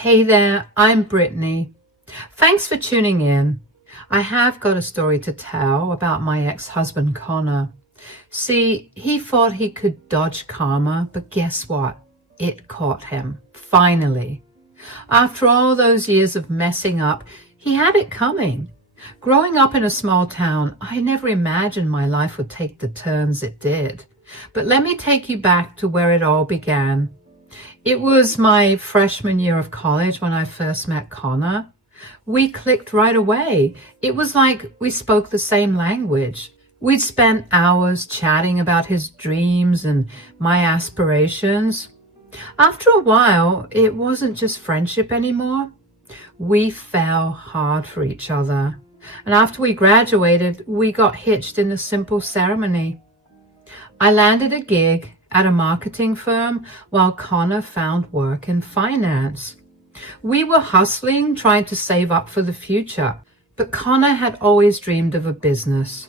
Hey there, I'm Brittany. Thanks for tuning in. I have got a story to tell about my ex-husband Connor. See, he thought he could dodge karma, but guess what? It caught him, finally. After all those years of messing up, he had it coming. Growing up in a small town, I never imagined my life would take the turns it did. But let me take you back to where it all began. It was my freshman year of college when I first met Connor. We clicked right away. It was like we spoke the same language. We'd spent hours chatting about his dreams and my aspirations. After a while, it wasn't just friendship anymore. We fell hard for each other. And after we graduated, we got hitched in a simple ceremony. I landed a gig at a marketing firm while Connor found work in finance. We were hustling, trying to save up for the future, but Connor had always dreamed of a business.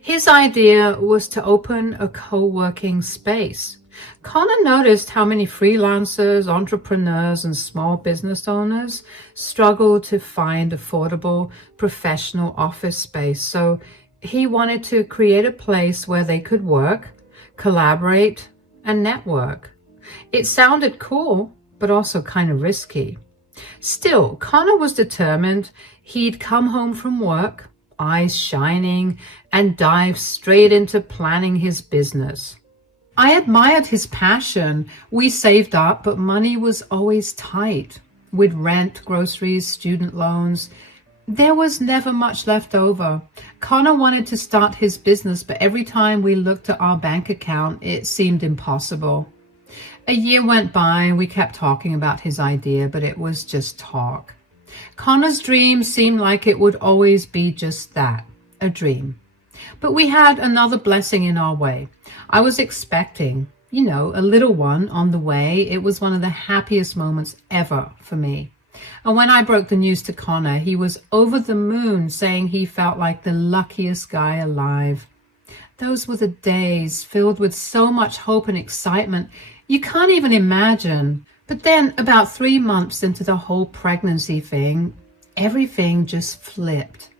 His idea was to open a co-working space. Connor noticed how many freelancers, entrepreneurs, and small business owners struggle to find affordable professional office space, so he wanted to create a place where they could work, collaborate, and network. It sounded cool, but also kind of risky. Still, Connor was determined. He'd come home from work, eyes shining, and dive straight into planning his business. I admired his passion. We saved up, but money was always tight. With rent, groceries, student loans, there was never much left over. Connor wanted to start his business, but every time we looked at our bank account, it seemed impossible. A year went by and we kept talking about his idea, but it was just talk. Connor's dream seemed like it would always be just that, a dream. But we had another blessing in our way. I was expecting, a little one on the way. It was one of the happiest moments ever for me. And when I broke the news to Connor, he was over the moon, saying he felt like the luckiest guy alive. Those were the days filled with so much hope and excitement. You can't even imagine. But then about 3 months into the whole pregnancy thing, everything just flipped.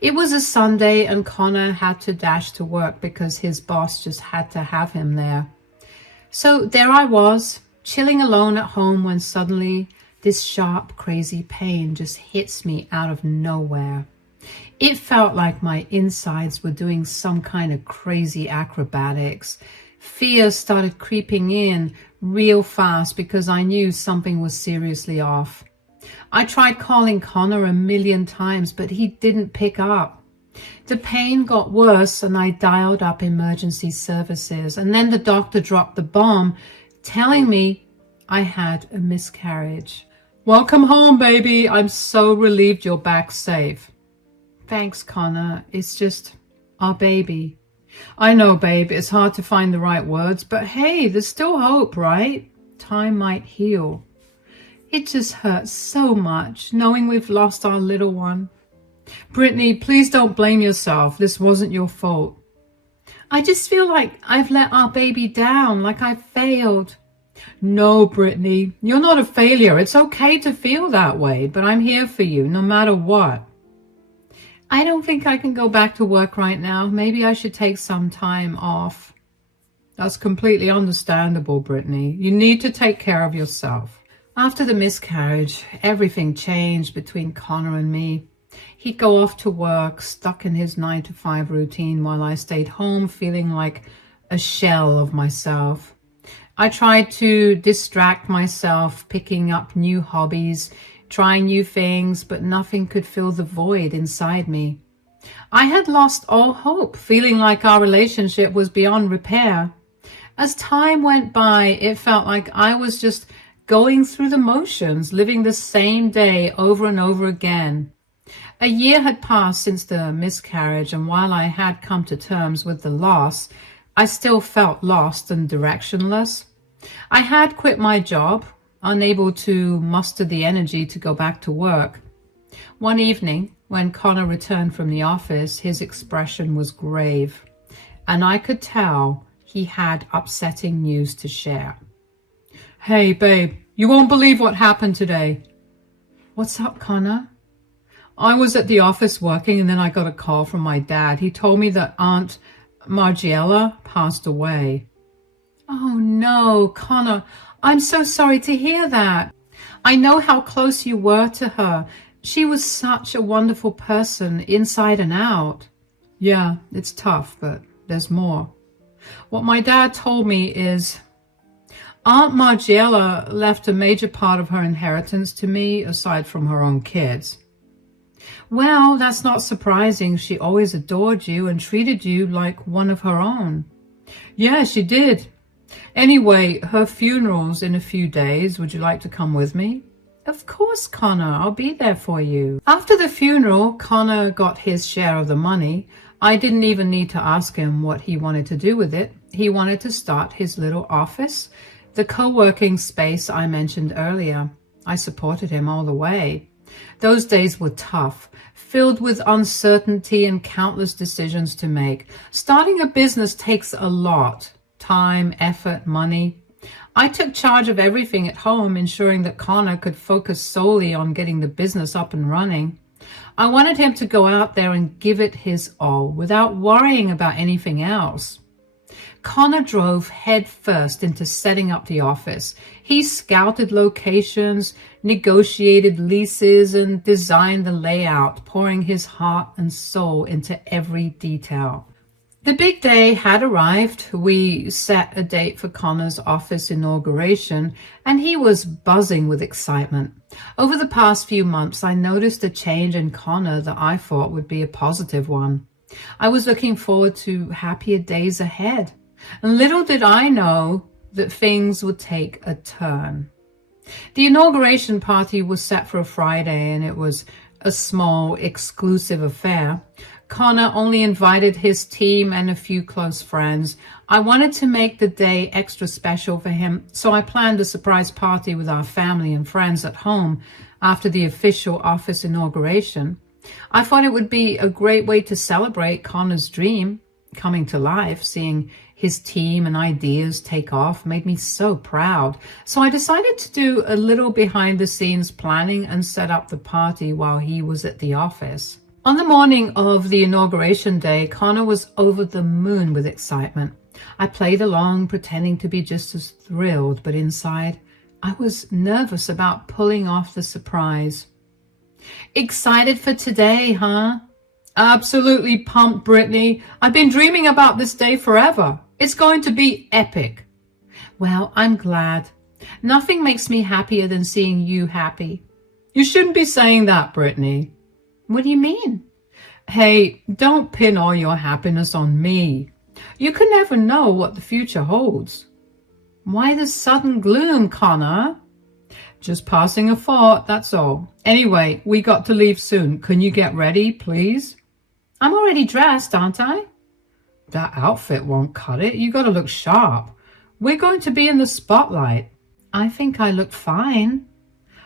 It was a Sunday and Connor had to dash to work because his boss just had to have him there. So there I was, chilling alone at home when suddenly this sharp, crazy pain just hits me out of nowhere. It felt like my insides were doing some kind of crazy acrobatics. Fear started creeping in real fast because I knew something was seriously off. I tried calling Connor 1,000,000 times, but he didn't pick up. The pain got worse and I dialed up emergency services, and then the doctor dropped the bomb, telling me I had a miscarriage. "Welcome home, baby. I'm so relieved you're back safe." "Thanks, Connor. It's just our baby." "I know, babe. It's hard to find the right words, but hey, there's still hope, right? Time might heal." It just hurts so much knowing we've lost our little one. "Brittany, please don't blame yourself. This wasn't your fault." "I just feel like I've let our baby down, like I've failed." "No, Brittany, you're not a failure. It's okay to feel that way, but I'm here for you no matter what." "I don't think I can go back to work right now. Maybe I should take some time off." "That's completely understandable, Brittany. You need to take care of yourself." After the miscarriage, everything changed between Connor and me. He'd go off to work, stuck in his 9-to-5 routine, while I stayed home feeling like a shell of myself. I tried to distract myself, picking up new hobbies, trying new things, but nothing could fill the void inside me. I had lost all hope, feeling like our relationship was beyond repair. As time went by, it felt like I was just going through the motions, living the same day over and over again. A year had passed since the miscarriage, and while I had come to terms with the loss, I still felt lost and directionless. I had quit my job, unable to muster the energy to go back to work. One evening, when Connor returned from the office, his expression was grave, and I could tell he had upsetting news to share. "Hey, babe, you won't believe what happened today." What's up, Connor? I was at the office working and then I got a call from my dad. He told me that Aunt Margiela passed away. Oh no, Connor, I'm so sorry to hear that. I know how close you were to her. She was such a wonderful person, inside and out. Yeah, it's tough, but there's more. What my dad told me is Aunt Margiela left a major part of her inheritance to me, aside from her own kids. Well, that's not surprising. She always adored you and treated you like one of her own. Yeah, she did. Anyway, her funeral's in a few days. Would you like to come with me? Of course, Connor. I'll be there for you. After the funeral, Connor got his share of the money. I didn't even need to ask him what he wanted to do with it. He wanted to start his little office, the co-working space I mentioned earlier. I supported him all the way. Those days were tough, filled with uncertainty and countless decisions to make. Starting a business takes a lot. Time, effort, money. I took charge of everything at home, ensuring that Connor could focus solely on getting the business up and running. I wanted him to go out there and give it his all without worrying about anything else. Connor drove headfirst into setting up the office. He scouted locations, negotiated leases, and designed the layout, pouring his heart and soul into every detail. The big day had arrived. We set a date for Connor's office inauguration, and he was buzzing with excitement. Over the past few months, I noticed a change in Connor that I thought would be a positive one. I was looking forward to happier days ahead. And little did I know that things would take a turn. The inauguration party was set for a Friday, and it was a small, exclusive affair. Connor only invited his team and a few close friends. I wanted to make the day extra special for him, so I planned a surprise party with our family and friends at home after the official office inauguration. I thought it would be a great way to celebrate Connor's dream coming to life. Seeing his team and ideas take off made me so proud. So I decided to do a little behind the scenes planning and set up the party while he was at the office. On the morning of the inauguration day, Connor was over the moon with excitement. I played along, pretending to be just as thrilled, but inside, I was nervous about pulling off the surprise. Excited for today, huh? Absolutely pumped, Brittany. I've been dreaming about this day forever. It's going to be epic. Well, I'm glad. Nothing makes me happier than seeing you happy. You shouldn't be saying that, Brittany. What do you mean? Hey, don't pin all your happiness on me. You can never know what the future holds. Why the sudden gloom, Connor? Just passing a thought, that's all. Anyway, we got to leave soon. Can you get ready, please? I'm already dressed, aren't I? That outfit won't cut it. You gotta look sharp. We're going to be in the spotlight. I think I look fine.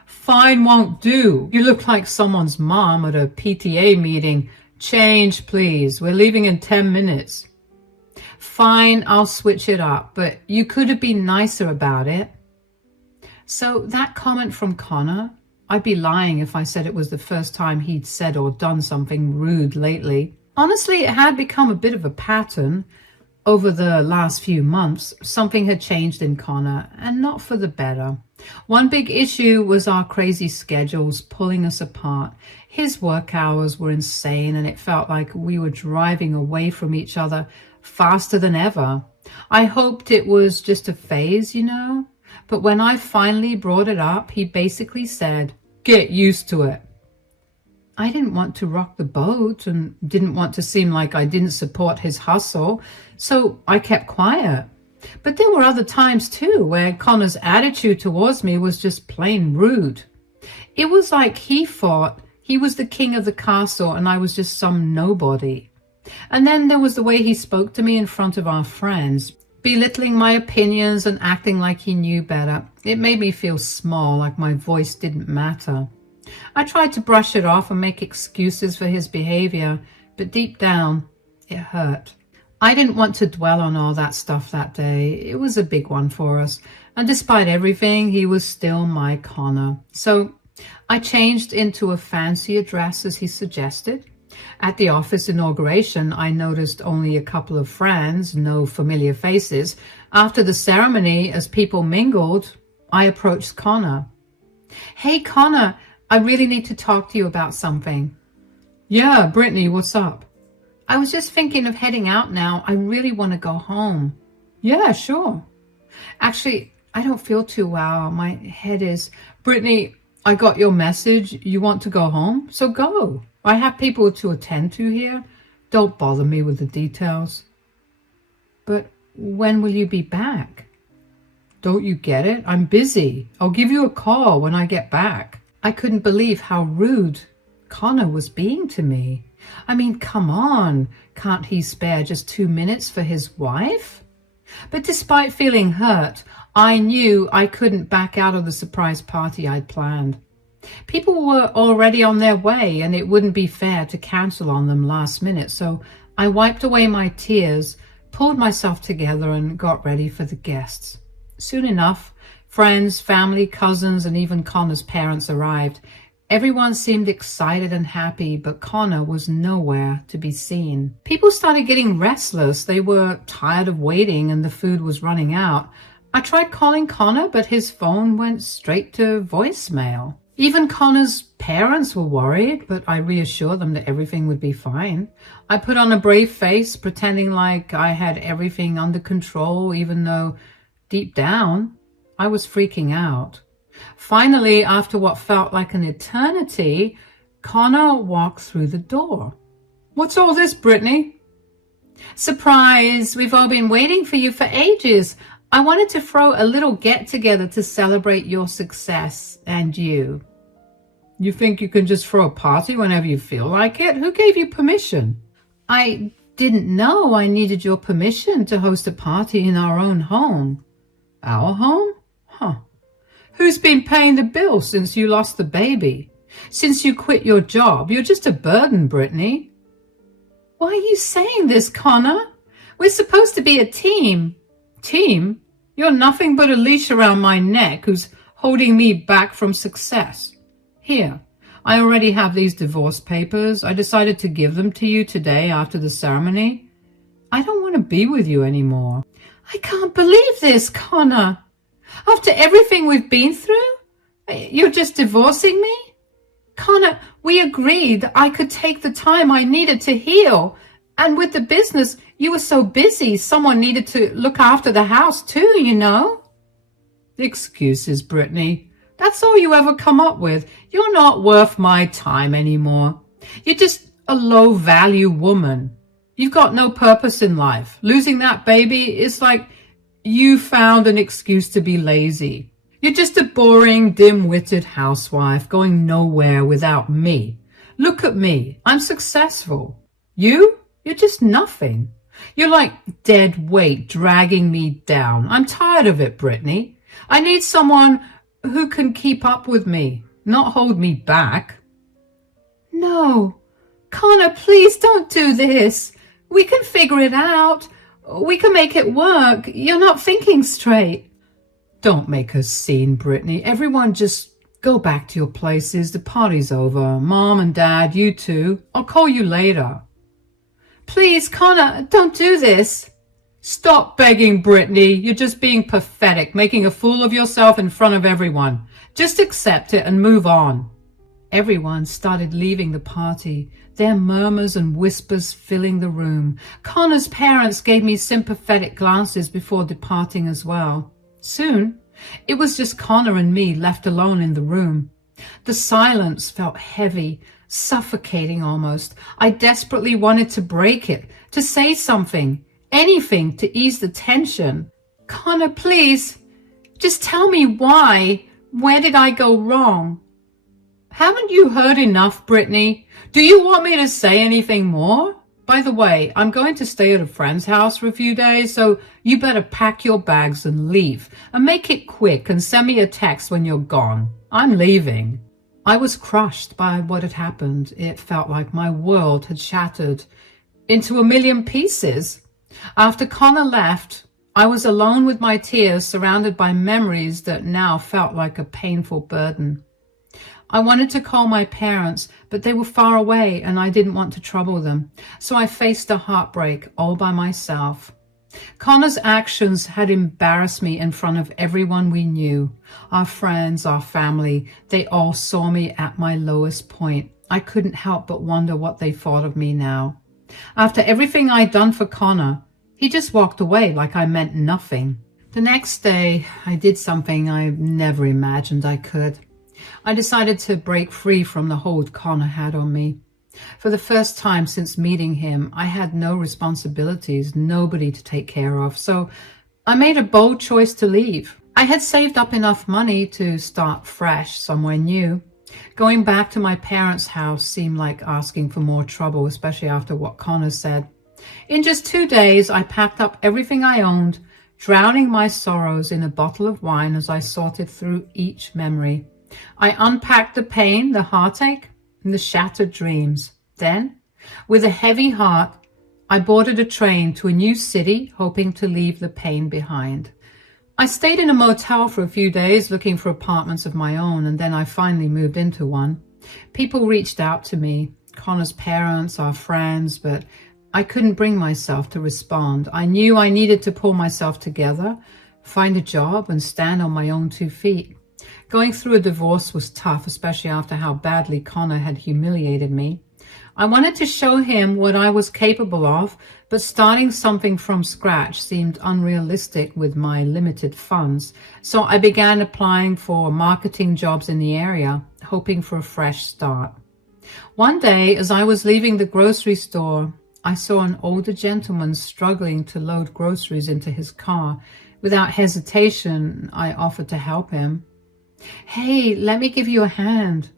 Fine won't do. You look like someone's mom at a PTA meeting. Change, please. We're leaving in 10 minutes. Fine, I'll switch it up, but you could have been nicer about it. So that comment from Connor, I'd be lying if I said it was the first time he'd said or done something rude lately. Honestly, it had become a bit of a pattern. Over the last few months, something had changed in Connor, and not for the better. One big issue was our crazy schedules pulling us apart. His work hours were insane, and it felt like we were driving away from each other faster than ever. I hoped it was just a phase, but when I finally brought it up, he basically said, "Get used to it." I didn't want to rock the boat and didn't want to seem like I didn't support his hustle, so I kept quiet. But there were other times too where Connor's attitude towards me was just plain rude. It was like he thought he was the king of the castle and I was just some nobody. And then there was the way he spoke to me in front of our friends, belittling my opinions and acting like he knew better. It made me feel small, like my voice didn't matter. I tried to brush it off and make excuses for his behavior, but deep down, it hurt. I didn't want to dwell on all that stuff that day. It was a big one for us, and despite everything, he was still my Connor. So I changed into a fancier dress as he suggested. At the office inauguration, I noticed only a couple of friends, no familiar faces. After the ceremony, as people mingled, I approached Connor. "Hey, Connor, I really need to talk to you about something." "Yeah, Brittany, what's up?" "I was just thinking of heading out now. I really want to go home." "Yeah, sure." "Actually, I don't feel too well. My head is..." "Brittany, I got your message. You want to go home? So go. I have people to attend to here. Don't bother me with the details." "But when will you be back?" "Don't you get it? I'm busy. I'll give you a call when I get back." I couldn't believe how rude Connor was being to me. I mean, come on. Can't he spare just 2 minutes for his wife? But despite feeling hurt, I knew I couldn't back out of the surprise party I'd planned. People were already on their way, and it wouldn't be fair to cancel on them last minute, so I wiped away my tears, pulled myself together, and got ready for the guests. Soon enough, friends, family, cousins, and even Connor's parents arrived. Everyone seemed excited and happy, but Connor was nowhere to be seen. People started getting restless. They were tired of waiting and the food was running out. I tried calling Connor, but his phone went straight to voicemail. Even Connor's parents were worried, but I reassured them that everything would be fine. I put on a brave face, pretending like I had everything under control, even though deep down I was freaking out. Finally, after what felt like an eternity, Connor walked through the door. "What's all this, Brittany?" "Surprise! We've all been waiting for you for ages. I wanted to throw a little get-together to celebrate your success and you." "You think you can just throw a party whenever you feel like it? Who gave you permission?" "I didn't know I needed your permission to host a party in our own home." "Our home? Huh. Who's been paying the bill since you lost the baby? Since you quit your job? You're just a burden, Brittany." "Why are you saying this, Connor? We're supposed to be a team." "Team? You're nothing but a leash around my neck who's holding me back from success. Here, I already have these divorce papers. I decided to give them to you today after the ceremony. I don't want to be with you anymore." "I can't believe this, Connor. After everything we've been through, you're just divorcing me?" "Connor, we agreed that I could take the time I needed to heal. And with the business, you were so busy, someone needed to look after the house too, you know." "Excuses, Brittany. That's all you ever come up with. You're not worth my time anymore. You're just a low-value woman. You've got no purpose in life. Losing that baby is like you found an excuse to be lazy. You're just a boring, dim-witted housewife going nowhere without me. Look at me. I'm successful. You're just nothing. You're like dead weight dragging me down. I'm tired of it, Brittany. I need someone who can keep up with me, not hold me back." "No, Connor, please don't do this. We can figure it out. We can make it work. You're not thinking straight." "Don't make a scene, Brittany. Everyone just go back to your places. The party's over. Mom and Dad, you too. I'll call you later." "Please, Connor, don't do this." "Stop begging, Brittany. You're just being pathetic, making a fool of yourself in front of everyone. Just accept it and move on." Everyone started leaving the party, their murmurs and whispers filling the room. Connor's parents gave me sympathetic glances before departing as well. Soon, it was just Connor and me left alone in the room. The silence felt heavy, suffocating almost. I desperately wanted to break it, to say something, anything to ease the tension. "Connor, please, just tell me why. Where did I go wrong?" "Haven't you heard enough, Brittany? Do you want me to say anything more? By the way, I'm going to stay at a friend's house for a few days, so you better pack your bags and leave. And make it quick and send me a text when you're gone. I'm leaving." I was crushed by what had happened. It felt like my world had shattered into a million pieces. After Connor left, I was alone with my tears, surrounded by memories that now felt like a painful burden. I wanted to call my parents, but they were far away and I didn't want to trouble them. So I faced a heartbreak all by myself. Connor's actions had embarrassed me in front of everyone we knew. Our friends, our family, they all saw me at my lowest point. I couldn't help but wonder what they thought of me now. After everything I'd done for Connor, he just walked away like I meant nothing. The next day, I did something I never imagined I could. I decided to break free from the hold Connor had on me. For the first time since meeting him, I had no responsibilities, nobody to take care of, so I made a bold choice to leave. I had saved up enough money to start fresh somewhere new. Going back to my parents' house seemed like asking for more trouble, especially after what Connor said. In just 2 days, I packed up everything I owned, drowning my sorrows in a bottle of wine as I sorted through each memory. I unpacked the pain, the heartache, and the shattered dreams. Then, with a heavy heart, I boarded a train to a new city, hoping to leave the pain behind. I stayed in a motel for a few days looking for apartments of my own, and then I finally moved into one. People reached out to me, Connor's parents, our friends, but I couldn't bring myself to respond. I knew I needed to pull myself together, find a job, and stand on my own 2 feet. Going through a divorce was tough, especially after how badly Connor had humiliated me. I wanted to show him what I was capable of, but starting something from scratch seemed unrealistic with my limited funds. So I began applying for marketing jobs in the area, hoping for a fresh start. One day, as I was leaving the grocery store, I saw an older gentleman struggling to load groceries into his car. Without hesitation, I offered to help him. "Hey, let me give you a hand."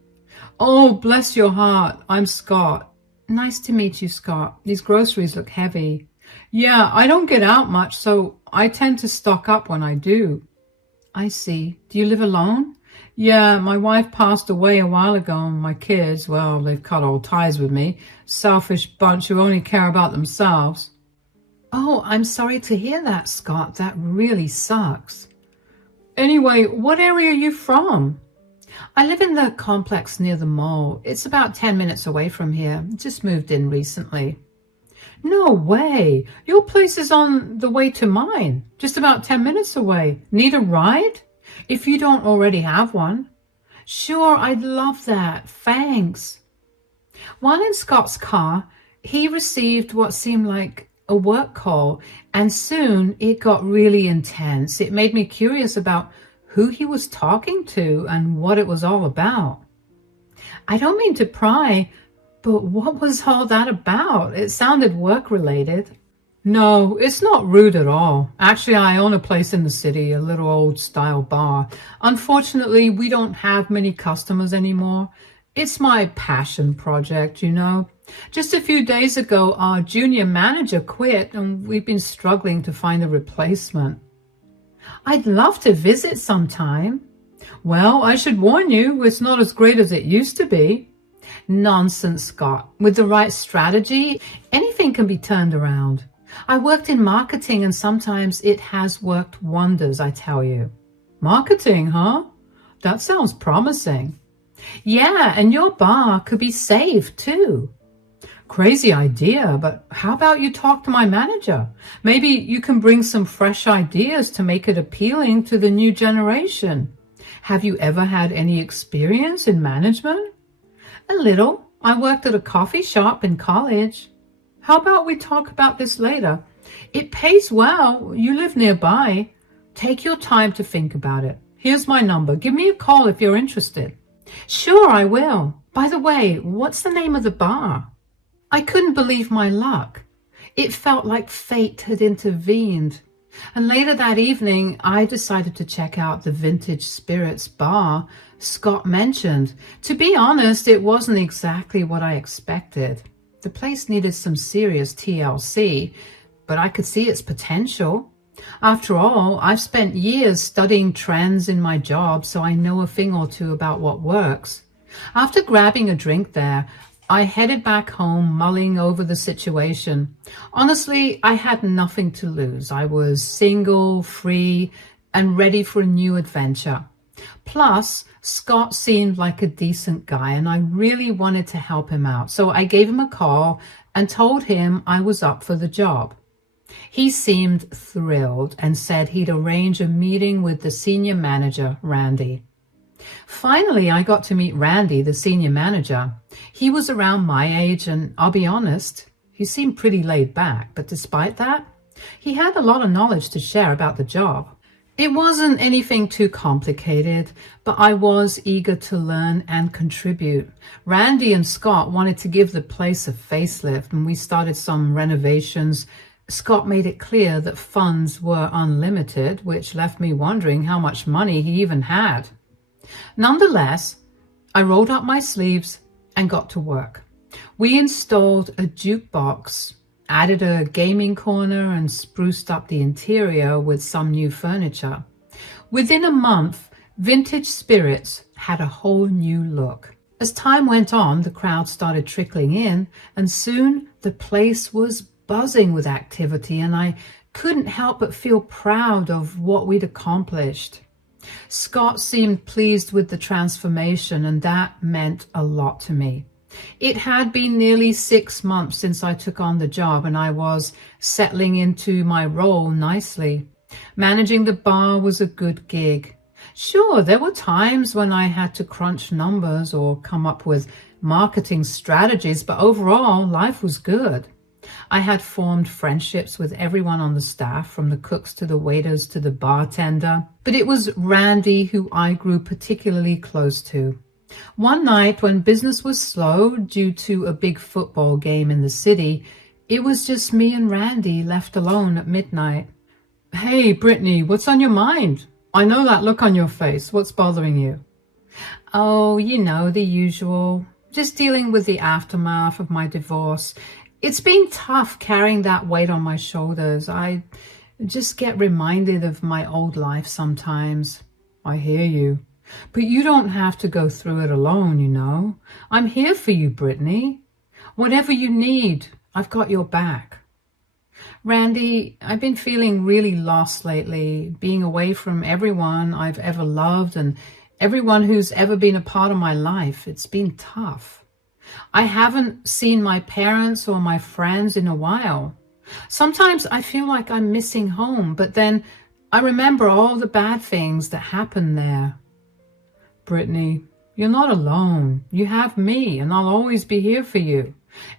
"Oh, bless your heart. I'm Scott." "Nice to meet you, Scott. These groceries look heavy." "Yeah, I don't get out much, so I tend to stock up when I do." "I see. Do you live alone?" "Yeah, my wife passed away a while ago, and my kids, well, they've cut all ties with me. Selfish bunch who only care about themselves." "Oh, I'm sorry to hear that, Scott. That really sucks." "Anyway, what area are you from?" "I live in the complex near the mall. It's about 10 minutes away from here. Just moved in recently." "No way! Your place is on the way to mine. Just about 10 minutes away. Need a ride? If you don't already have one." "Sure, I'd love that. Thanks." While in Scott's car, he received what seemed like a work call, and soon it got really intense. It made me curious about who he was talking to and what it was all about. I don't mean to pry, but what was all that about? It sounded work-related. "No, it's not rude at all. Actually, I own a place in the city, a little old-style bar. Unfortunately, we don't have many customers anymore. It's my passion project, you know. Just a few days ago, our junior manager quit, and we've been struggling to find a replacement." "I'd love to visit sometime." "Well, I should warn you, it's not as great as it used to be." "Nonsense, Scott. With the right strategy, anything can be turned around. I worked in marketing, and sometimes it has worked wonders, I tell you." "Marketing, huh? That sounds promising." "Yeah, and your bar could be saved too." "Crazy idea, but how about you talk to my manager? Maybe you can bring some fresh ideas to make it appealing to the new generation." "Have you ever had any experience in management?" "A little. I worked at a coffee shop in college." "How about we talk about this later? It pays well. You live nearby. Take your time to think about it. Here's my number. Give me a call if you're interested." "Sure, I will. By the way, what's the name of the bar?" I couldn't believe my luck. It felt like fate had intervened. And later that evening, I decided to check out the Vintage Spirits bar Scott mentioned. To be honest, it wasn't exactly what I expected. The place needed some serious TLC, but I could see its potential. After all, I've spent years studying trends in my job, so I know a thing or two about what works. After grabbing a drink there, I headed back home, mulling over the situation. Honestly, I had nothing to lose. I was single, free, and ready for a new adventure. Plus, Scott seemed like a decent guy and I really wanted to help him out. So I gave him a call and told him I was up for the job. He seemed thrilled and said he'd arrange a meeting with the senior manager, Randy. Finally, I got to meet Randy, the senior manager. He was around my age and I'll be honest, he seemed pretty laid back, but despite that, he had a lot of knowledge to share about the job. It wasn't anything too complicated, but I was eager to learn and contribute. Randy and Scott wanted to give the place a facelift and we started some renovations. Scott made it clear that funds were unlimited, which left me wondering how much money he even had. Nonetheless, I rolled up my sleeves and got to work. We installed a jukebox, added a gaming corner, and spruced up the interior with some new furniture. Within a month, Vintage Spirits had a whole new look. As time went on, the crowd started trickling in, and soon the place was buzzing with activity, and I couldn't help but feel proud of what we'd accomplished. Scott seemed pleased with the transformation, and that meant a lot to me. It had been nearly 6 months since I took on the job, and I was settling into my role nicely. Managing the bar was a good gig. Sure, there were times when I had to crunch numbers or come up with marketing strategies, but overall, life was good. I had formed friendships with everyone on the staff, from the cooks to the waiters to the bartender. But it was Randy who I grew particularly close to. One night when business was slow due to a big football game in the city, it was just me and Randy left alone at midnight. "Hey, Brittany, what's on your mind? I know that look on your face. What's bothering you?" "Oh, you know, the usual. Just dealing with the aftermath of my divorce. It's been tough carrying that weight on my shoulders. I just get reminded of my old life sometimes." "I hear you. But you don't have to go through it alone, you know. I'm here for you, Brittany. Whatever you need, I've got your back." "Randy, I've been feeling really lost lately, being away from everyone I've ever loved and everyone who's ever been a part of my life. It's been tough. I haven't seen my parents or my friends in a while. Sometimes I feel like I'm missing home, but then I remember all the bad things that happened there." "Brittany, you're not alone. You have me, and I'll always be here for you.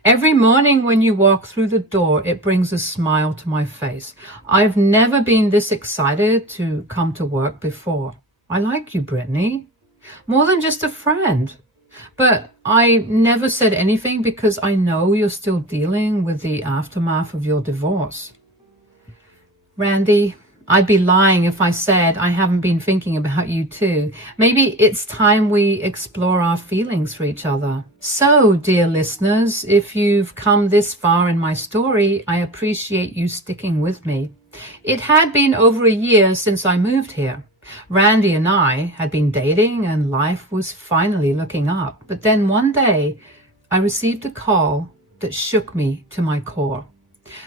Every morning when you walk through the door, it brings a smile to my face. I've never been this excited to come to work before. I like you, Brittany. More than just a friend. But I never said anything because I know you're still dealing with the aftermath of your divorce." "Randy, I'd be lying if I said I haven't been thinking about you too. Maybe it's time we explore our feelings for each other." So, dear listeners, if you've come this far in my story, I appreciate you sticking with me. It had been over a year since I moved here. Randy and I had been dating and life was finally looking up. But then one day, I received a call that shook me to my core.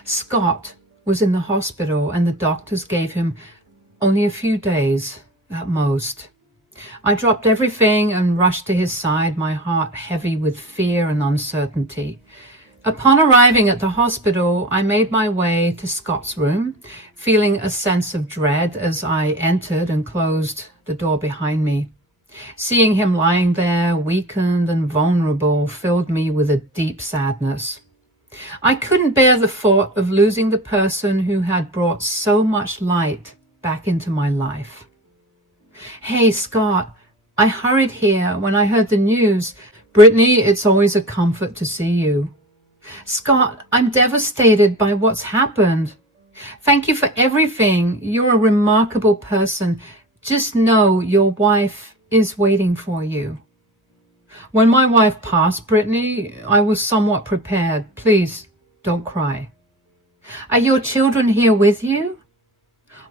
Scott was in the hospital and the doctors gave him only a few days at most. I dropped everything and rushed to his side, my heart heavy with fear and uncertainty. Upon arriving at the hospital, I made my way to Scott's room, feeling a sense of dread as I entered and closed the door behind me. Seeing him lying there, weakened and vulnerable, filled me with a deep sadness. I couldn't bear the thought of losing the person who had brought so much light back into my life. "Hey, Scott, I hurried here when I heard the news. Brittany, it's always a comfort to see you." "Scott, I'm devastated by what's happened. Thank you for everything. You're a remarkable person. Just know your wife is waiting for you." "When my wife passed, Brittany, I was somewhat prepared. Please, don't cry." "Are your children here with you?"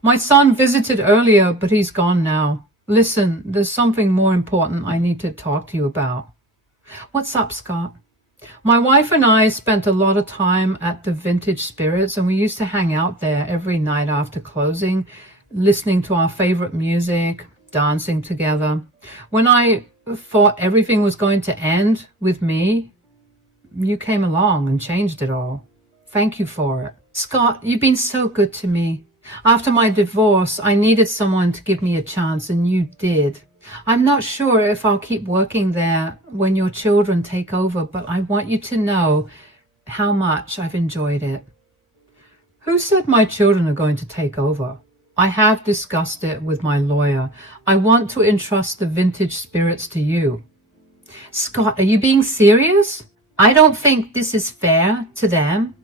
"My son visited earlier, but he's gone now. Listen, there's something more important I need to talk to you about." "What's up, Scott?" "My wife and I spent a lot of time at the Vintage Spirits, and we used to hang out there every night after closing, listening to our favorite music. dancing together. When I thought everything was going to end with me, you came along and changed it all. Thank you for it. Scott, you've been so good to me. After my divorce, I needed someone to give me a chance, and you did. I'm not sure if I'll keep working there when your children take over, but I want you to know how much I've enjoyed it. Who said my children are going to take over? I have discussed it with my lawyer. I want to entrust the vintage spirits to you. Scott, are you being serious? I don't think this is fair to them.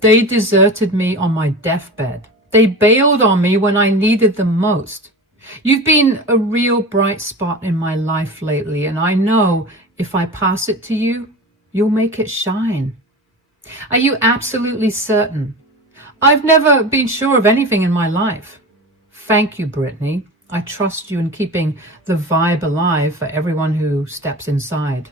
They deserted me on my deathbed. They bailed on me when I needed them most. You've been a real bright spot in my life lately, and I know if I pass it to you, you'll make it shine. Are you absolutely certain? I've never been sure of anything in my life. Thank you, Brittany. I trust you in keeping the vibe alive for everyone who steps inside.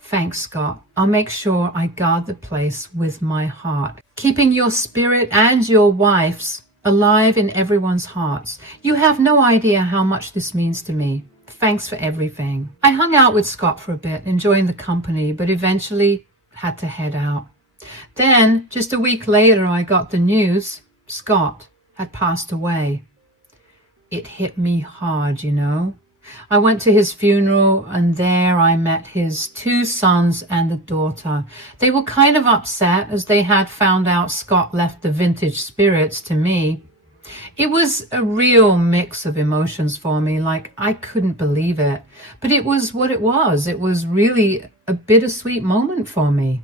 Thanks, Scott. I'll make sure I guard the place with my heart, keeping your spirit and your wife's alive in everyone's hearts. You have no idea how much this means to me. Thanks for everything. I hung out with Scott for a bit, enjoying the company, but eventually had to head out. Then, just a week later, I got the news Scott had passed away. It hit me hard, you know. I went to his funeral, and there I met his 2 sons and a daughter. They were kind of upset as they had found out Scott left the vintage spirits to me. It was a real mix of emotions for me, like I couldn't believe it. But it was what it was. It was really a bittersweet moment for me.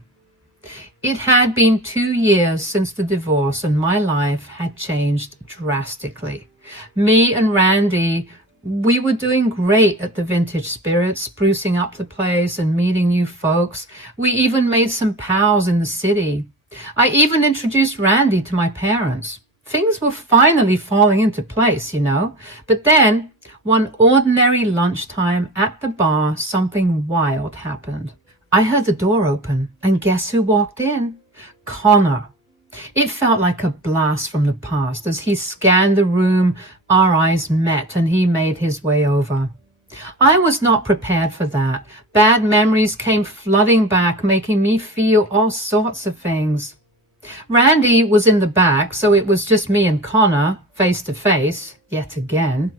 It had been 2 years since the divorce, and my life had changed drastically. Me and Randy, we were doing great at the Vintage Spirits, sprucing up the place and meeting new folks. We even made some pals in the city. I even introduced Randy to my parents. Things were finally falling into place, you know. But then, one ordinary lunchtime at the bar, something wild happened. I heard the door open, and guess who walked in? Connor. It felt like a blast from the past. As he scanned the room, our eyes met, and he made his way over. I was not prepared for that. Bad memories came flooding back, making me feel all sorts of things. Randy was in the back, so it was just me and Connor, face to face, yet again.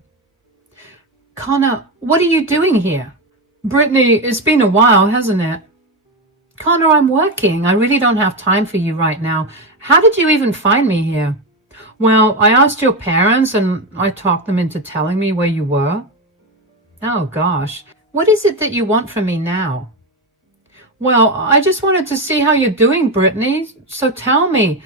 Connor, what are you doing here? Brittany, it's been a while, hasn't it? Connor, I'm working. I really don't have time for you right now. How did you even find me here? Well, I asked your parents and I talked them into telling me where you were. Oh gosh, what is it that you want from me now? Well, I just wanted to see how you're doing, Brittany. So tell me,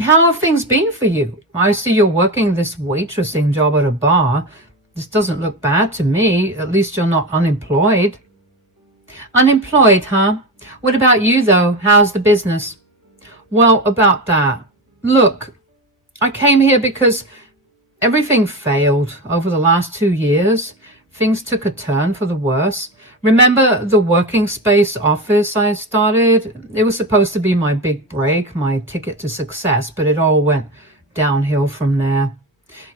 how have things been for you? I see you're working this waitressing job at a bar. This doesn't look bad to me. At least you're not unemployed. Unemployed, huh? What about you, though? How's the business? Well, about that. Look, I came here because everything failed over the last 2 years. Things took a turn for the worse. Remember the working space office I started? It was supposed to be my big break, my ticket to success, but it all went downhill from there.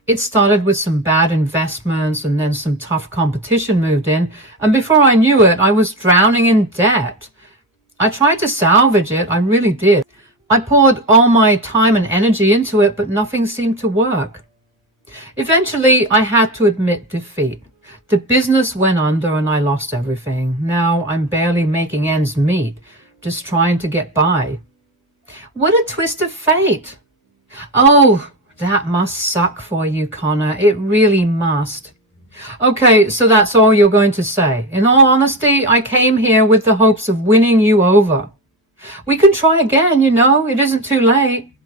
It started with some bad investments, and then some tough competition moved in, and before I knew it, I was drowning in debt. I tried to salvage it, I really did. I poured all my time and energy into it, but nothing seemed to work. Eventually, I had to admit defeat. The business went under and I lost everything. Now I'm barely making ends meet, just trying to get by. What a twist of fate. Oh, that must suck for you, Connor. It really must. Okay, so that's all you're going to say. In all honesty, I came here with the hopes of winning you over. We can try again, you know. It isn't too late.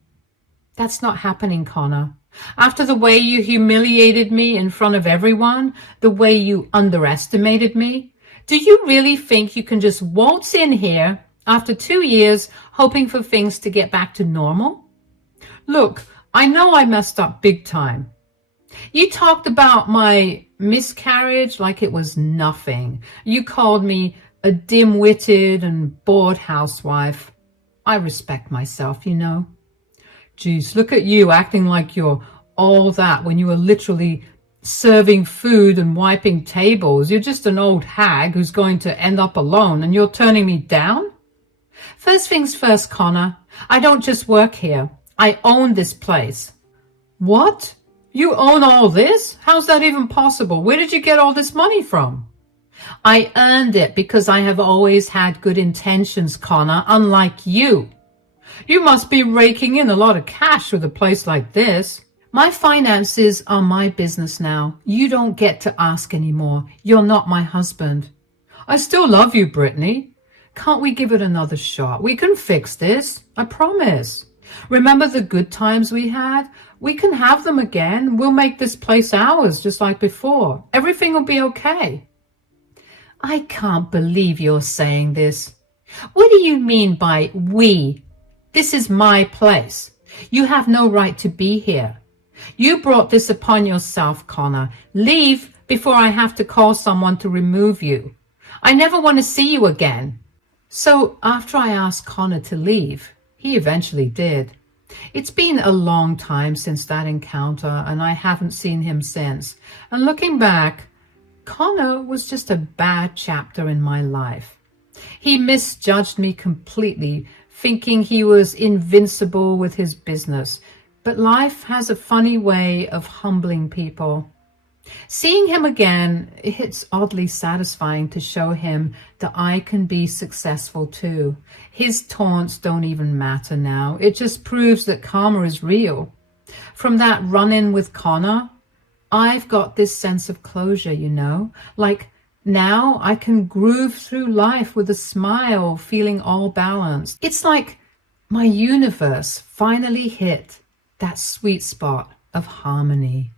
That's not happening, Connor. After the way you humiliated me in front of everyone, the way you underestimated me, do you really think you can just waltz in here after 2 years hoping for things to get back to normal? Look, I know I messed up big time. You talked about my miscarriage like it was nothing. You called me a dim-witted and bored housewife. I respect myself, you know. Geez, look at you acting like you're all that when you were literally serving food and wiping tables. You're just an old hag who's going to end up alone, and you're turning me down? First things first, Connor. I don't just work here. I own this place. What? You own all this? How's that even possible? Where did you get all this money from? I earned it because I have always had good intentions, Connor, unlike you. You must be raking in a lot of cash with a place like this. My finances are my business now. You don't get to ask anymore. You're not my husband. I still love you, Brittany. Can't we give it another shot? We can fix this. I promise. Remember the good times we had? We can have them again. We'll make this place ours just like before. Everything will be okay. I can't believe you're saying this. What do you mean by we? This is my place. You have no right to be here. You brought this upon yourself, Connor. Leave before I have to call someone to remove you. I never want to see you again. So after I asked Connor to leave, he eventually did. It's been a long time since that encounter, and I haven't seen him since. And looking back, Connor was just a bad chapter in my life. He misjudged me completely, thinking he was invincible with his business. But life has a funny way of humbling people. Seeing him again, it's oddly satisfying to show him that I can be successful too. His taunts don't even matter now. It just proves that karma is real. From that run-in with Connor, I've got this sense of closure, you know, like now I can groove through life with a smile, feeling all balanced. It's like my universe finally hit that sweet spot of harmony.